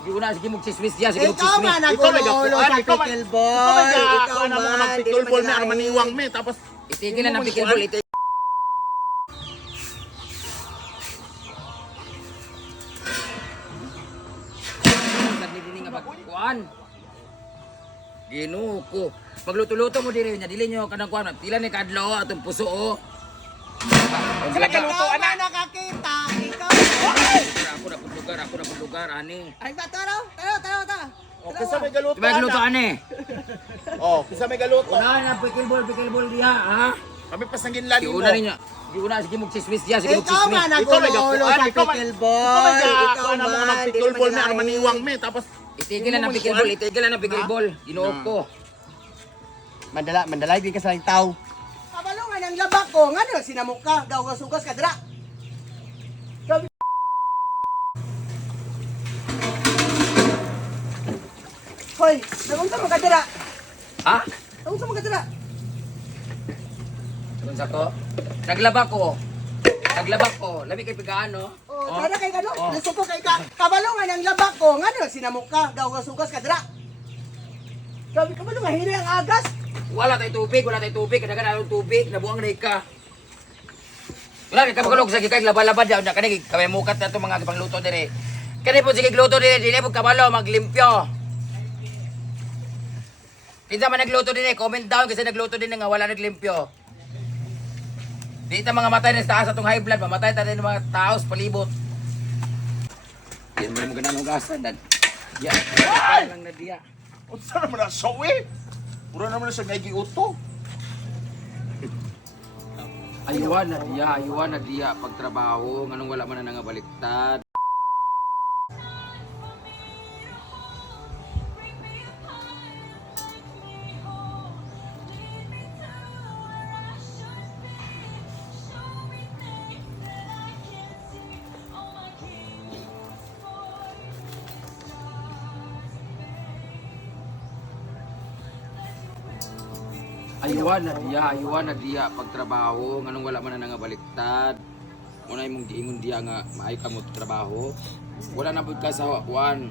Di una sige magsismis diya, sige Ikaw magsismis. man nagulo sa pickleball. Ikaw na mga mag-pickleball may maniwang me tapos Itigil na ng pickleball ito. Ginoo ko. Magluto-luto mo diri nya, dili nyo kanang kuan. Pila ni kadlaw atong puso o. Ikaw na nakakita. Ikaw. Ako na lugar ani. Ay ba taro? Taro. oh, kisa may galuto. Diba gluto ani? Oh, kisa may galuto. Una na pickleball diha, ha? Kami pasangin lani Di mo. una niya. Di una sige magsismis diya, sige Ikaw magsismis. man nagulo sa pickleball. Ikaw na mga mag-pickleball may maniwang me tapos Itigil na ng pickleball, Ginoo ko. Mandalay din ka sa tao. Kabalungan ang labak ko, ngano sinamok ka, gawas-ugas ka dira. Hoy, nagunsa mo ka dira? Ha? Nagunsa mo ka dira? Unsa ko? Naglaba ko. Labi kay pigano. Oh, tara kay kano? Nasuko kay ka. Kabalungan ang labak ko, ngano sinamok ka, gawas-ugas ka dira. Sabi ka ba nung mahiri ang agas? Wala tayong tubig, kadagan tubig, nabuang na ka. Wala kay kabalog sa gikay laba-laba daw na kanigi kami mukat na to mga pangluto dire. Kani po sige luto dire, dili po kabalo maglimpyo. Kinsa man nagluto dire, comment down kasi nagluto din nga wala naglimpyo. Di ta mga matay na sa taas atong high blood, mamatay ta din mga tao sa palibot. Yan mo ganang ugasan dan. Ya, lang na diya. unsa naman na sawi? Pura naman na siya nagiuto. Ayuan na diya pagtrabaho, nganong wala man na nga baliktad. Ayuan na diya pagtrabaho, nganong wala man na nga baliktad. Una imong giingon diya nga maayo ka mo trabaho. Wala na pud ka sa kuan.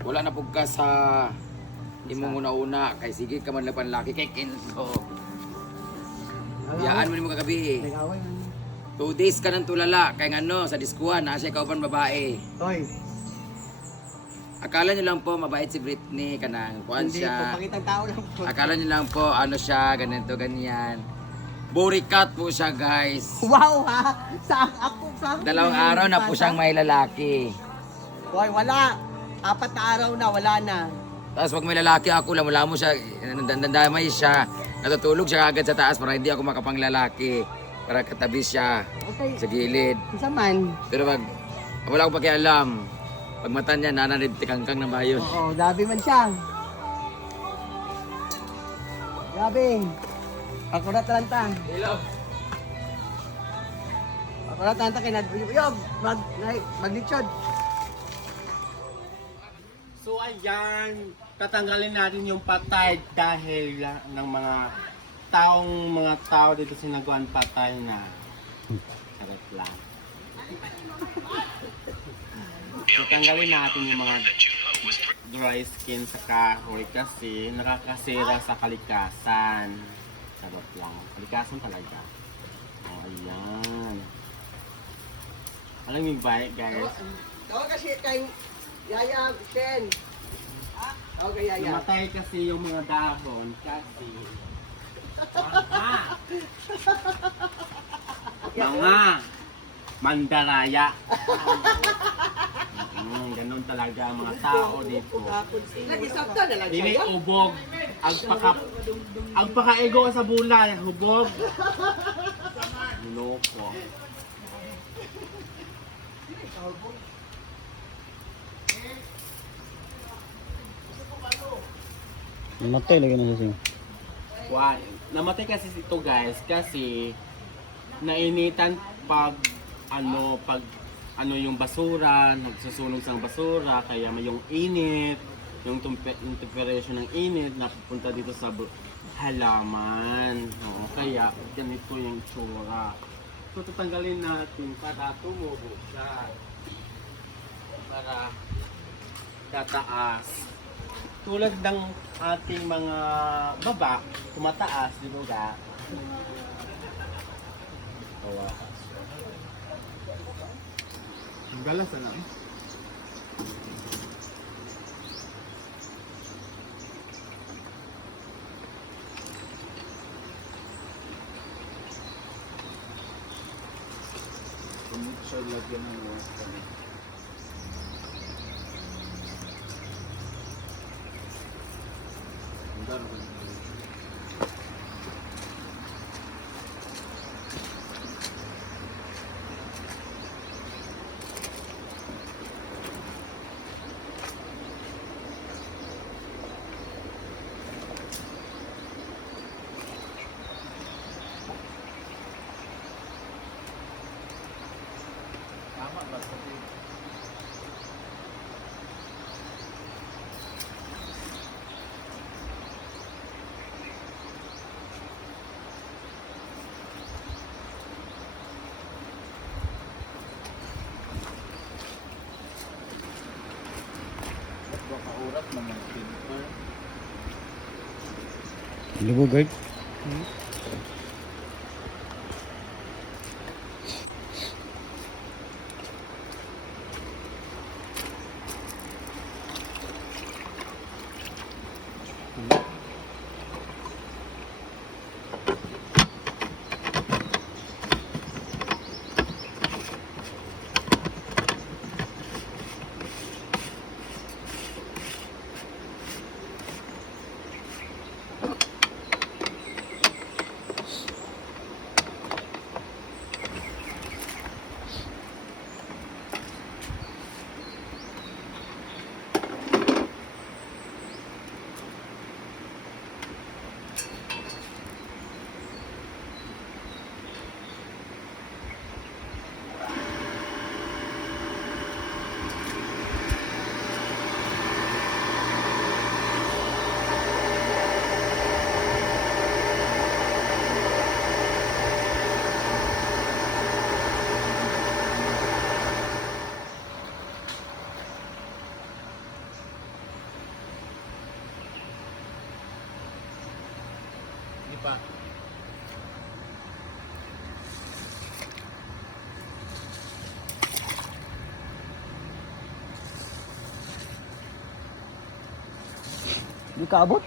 Wala na pud ka sa imong una-una kay sige ka man lang panlaki kay Kenzo. Biyaan mo ni mo kagabi. 2 days ka nang tulala kay ngano sa diskuhan na siya kauban babae. Hoy, Akala niyo lang po mabait si Britney kanang kuan hindi po siya. pakitang tao lang po. Akala niyo lang po ano siya ganito ganyan. Burikat po siya guys. Wow ha! Sa ako sa 2 araw na po siyang may lalaki. Hoy, wala. 4 na araw na, wala na. Tapos pag may lalaki ako, wala mo siya, nandamay siya. Natutulog siya agad sa taas para hindi ako makapanglalaki. Para katabi siya Okay. sa gilid. Isa man. Pero pag wala akong pakialam, pag mata niya, nananid tikangkang ng bayon. Oo, dabi man siya. Dabi. Akurat lang ta. Hello. Akurat lang ta kay naguyog. Maglitsod. So ayan, tatanggalin natin yung patay dahil ng mga tao dito sinagawan patay na. Sarap lang. Tatanggalin natin yung mga dry skin sa kahoy kasi nakakasira sa kalikasan. Sarap lang. Kalikasan talaga. Oh, ayan. Alam niyo ba guys? Tawag kasi kay Yaya Shen. Okay, Yaya. Namatay kasi yung mga dahon kasi mga mandaraya. Ganun talaga ang mga tao dito. Nagisabta na lang Dili siya. ubog. Ang paka-ego sa bulay, hubog. Loko. Namatay lagi na siya. Why? Namatay kasi ito guys kasi nainitan pag yung basura, nagsusunog sa basura, kaya may yung init, yung temperature ng init napupunta dito sa halaman. Oo, kaya ganito yung tsura. So tatanggalin natin para tumubo siya. Para tataas. Tulad ng ating mga baba, tumataas, di ba ga? Tawakas. Ang galas na. Siya lagyan ng water. Ang gano'n. Tama ba sa tingin? Baka urat naman filter. Lubog guard. Di pa. Di ka abot?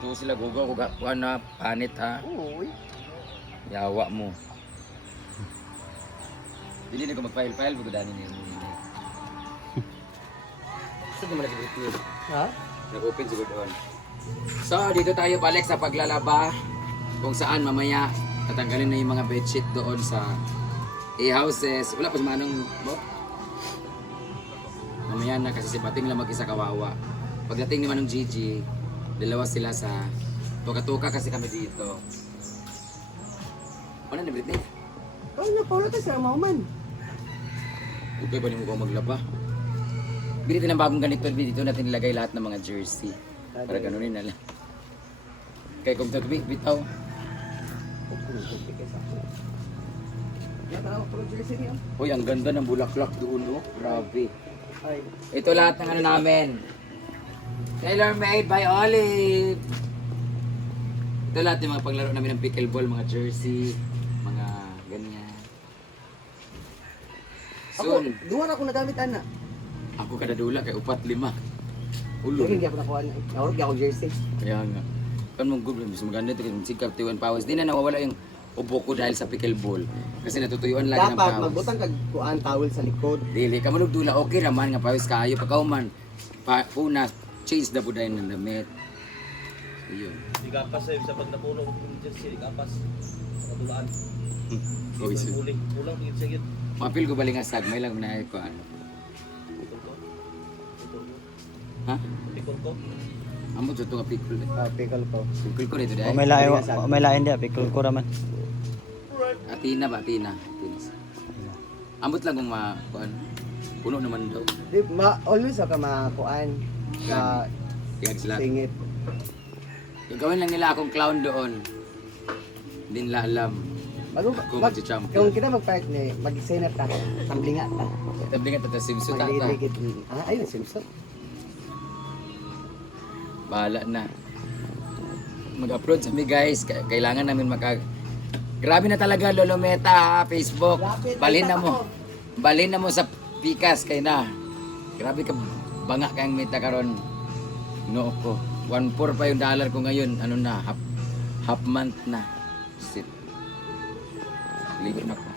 Ito sila gugaw ko na panit ha. Uy. Yawa mo. Dili ko mag-file-file bugudanin niyo. Sige mo lagi dito. Ha? Nag-open siguro doon. So, dito tayo balik sa paglalaba. Kung saan mamaya tatanggalin na yung mga bedsheet doon sa A-houses. Wala pa si Manong Bo? Mamaya na kasi si Pating lang mag-isa kawawa. Pagdating ni Manong Gigi, dalawa sila sa tuka-tuka kasi kami dito. Ano na Britney? Oh, napaulat sa mauman. Okay pa ni mo ba maglaba? Bili ng bagong ganito, dito natin nilagay lahat ng mga jersey. Para ganunin na lang. Kaya kung bitaw. Yan tanaw pro jersey niya. Uy, ang ganda ng bulaklak doon, oh. Grabe. Ay. Ito lahat ng ano namin. Tailor made by Olive. Ito lahat yung mga paglaro namin ng pickleball, mga jersey, mga ganyan. Ako, Soon, duwa ako nagamit ana. ako kada dula kay 4-5. Ulo. Hindi ako nakuha na. Nawag ako jersey. Kaya nga. Kan mong good, mas maganda ito kasi sikap tiwan pawas. Di na nawawala yung ubo ko dahil sa pickleball. Kasi natutuyuan lagi ng Dapat pawas. magbutang kag kuan towel sa likod. Dili, kamalog dula, okay raman nga pawis kayo. Pagkauman, una, change na buday ng damit. Ayun. Di kapas sa pag napulong ng jersey, di kapas. Sa katulaan. Uy, so, Puling, pulang tingin siya yun. mapil ko baling asag, may lang manahit ko ano. Ha? Pikon ko. Amo to nga pikul. Pickle ko. Pikul ko dito O dahil. may lain di, pikul ko raman. Atina ba? Atina. Ambot lang kung kuan. Puno naman daw. Di, always ka makuan na Kaya sila. singit. Gagawin lang nila akong clown doon. Hindi nila alam. Bago Ako magsi-champion. kung kita mag-part ni mag-senat ta, tamblinga ta. Tabi nga tata Simpson tata. Magligit. Ayun Simpson. Bahala na. Mag-upload sa mi guys. Kailangan namin Grabe na talaga Lolo Meta, Facebook. Grabe, Balhin na tayo mo. ako. Balhin na mo sa Pikas kay na. Grabe ka banga kayang Meta karon. No ko. 1.4 pa yung dollar ko ngayon. Ano na, half month na. Sit. Libre na ko.